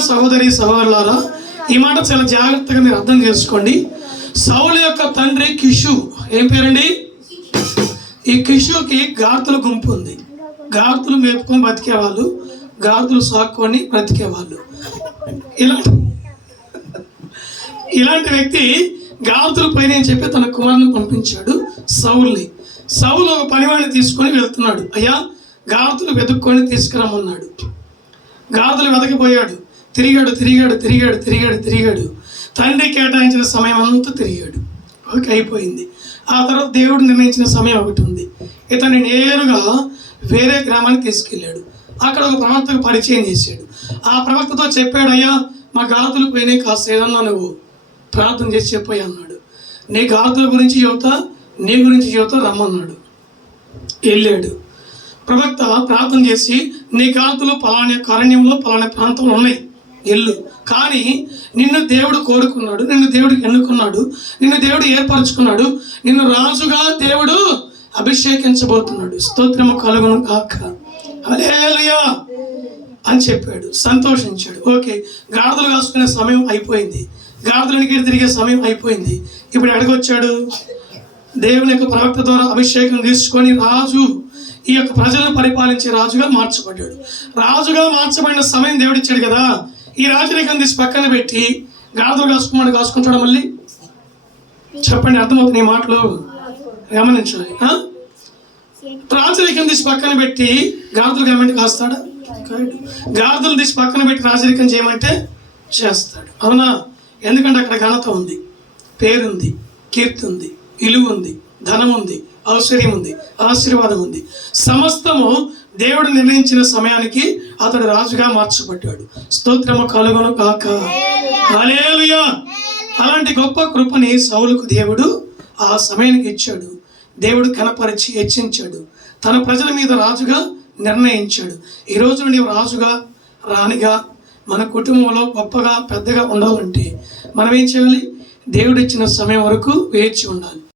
సహోదరి సహోదరులారా ఈ మాట చాలా జాగ్రత్తగా మీరు అర్థం చేసుకోండి. సౌలు యొక్క తండ్రి కిషు ఏం పేరండి? ఈ కిషుకి గాతుల గుంపు ఉంది. గాతులు మేపుకొని బతికేవాళ్ళు గాతులు సాక్కొని బ్రతికేవాళ్ళు. ఇలాంటి ఇలాంటి వ్యక్తి గాతుల పైన అని చెప్పి తన కుమారుని పంపించాడు సౌల్ని. సౌలు ఒక పనివాడిని తీసుకొని వెళ్తున్నాడు. అయ్యా గాతులు వెతుక్కొని తీసుకురమ్మన్నాడు. గాతులు వెతకపోయాడు. తిరిగాడు తిరిగాడు తిరిగాడు తిరిగాడు తిరిగాడు. తండ్రి కేటాయించిన సమయం అంతా తిరిగాడు. ఓకే అయిపోయింది. ఆ తర్వాత దేవుడు నిర్ణయించిన సమయం ఒకటి ఉంది. ఇతన్ని నేరుగా వేరే గ్రామానికి తీసుకెళ్ళాడు. అక్కడ ఒక ప్రవక్తకు పరిచయం చేశాడు. ఆ ప్రవక్తతో చెప్పాడయ్యా మా గాతులు పోయినాయి కాస్త ఏదన్నా నువ్వు ప్రార్థన చేసి చెప్పాయి అన్నాడు. నీ గాతుల గురించి యువత నీ గురించి యువత రమ్మన్నాడు. వెళ్ళాడు. ప్రవక్త ప్రార్థన చేసి నీ గాతులు పలానా కారణ్యంలో పలానా ప్రాంతంలో ఉన్నాయి. ఇల్లు కానీ నిన్ను దేవుడు కోరుకున్నాడు నిన్ను దేవుడు ఎన్నుకున్నాడు నిన్ను దేవుడు ఏర్పరచుకున్నాడు నిన్ను రాజుగా దేవుడు అభిషేకించబోతున్నాడు. స్తోత్రము కలుగును కాక అలేలుయా అని చెప్పాడు సంతోషించాడు. ఓకే గాడిదలు కాసుకునే సమయం అయిపోయింది. గాడిదలనికి తిరిగే సమయం అయిపోయింది. ఇప్పుడు ఎడగొచ్చాడు దేవుని యొక్క ప్రవక్త ద్వారా అభిషేకం తీసుకొని రాజు ఈ యొక్క ప్రజలను పరిపాలించే రాజుగా మార్చబడ్డాడు. రాజుగా మార్చబడిన సమయం దేవుడిచ్చాడు కదా. ఈ రాజరికం తీసి పక్కన పెట్టి గాడిదలు కాసుకోమని కాసుకుంటాడు మళ్ళీ? చెప్పండి అర్థమవుతుంది ఈ మాటలు? గమనించాలి ఆ? రాజరికం తీసి పక్కన పెట్టి గాడిదలు గవర్నమెంట్ కాస్తాడా? కాడు. తీసి పక్కన పెట్టి రాజరికం చేయమంటే చేస్తాడు. అవునా? ఎందుకంటే అక్కడ ఘనత ఉంది. పేరుంది కీర్తి ఉంది ఇలువ ఉంది ధనం ఉంది ఔశ్వర్యం ఉంది ఆశీర్వాదం ఉంది సమస్తము దేవుడు నిర్ణయించిన సమయానికి అతడు రాజుగా మార్చబడ్డాడు. స్తోత్రము కలుగును కాక హల్లెలూయా. అలాంటి గొప్ప కృపని సౌలుకు దేవుడు ఆ సమయానికి ఇచ్చాడు. దేవుడు కనపరిచి హెచ్చించాడు. తన ప్రజల మీద రాజుగా నిర్ణయించాడు. ఈ రోజు నీవు రాజుగా రాణిగా మన కుటుంబంలో గొప్పగా పెద్దగా ఉండాలంటే మనం ఏం చేయాలి దేవుడిచ్చిన సమయం వరకు వేచి ఉండాలి.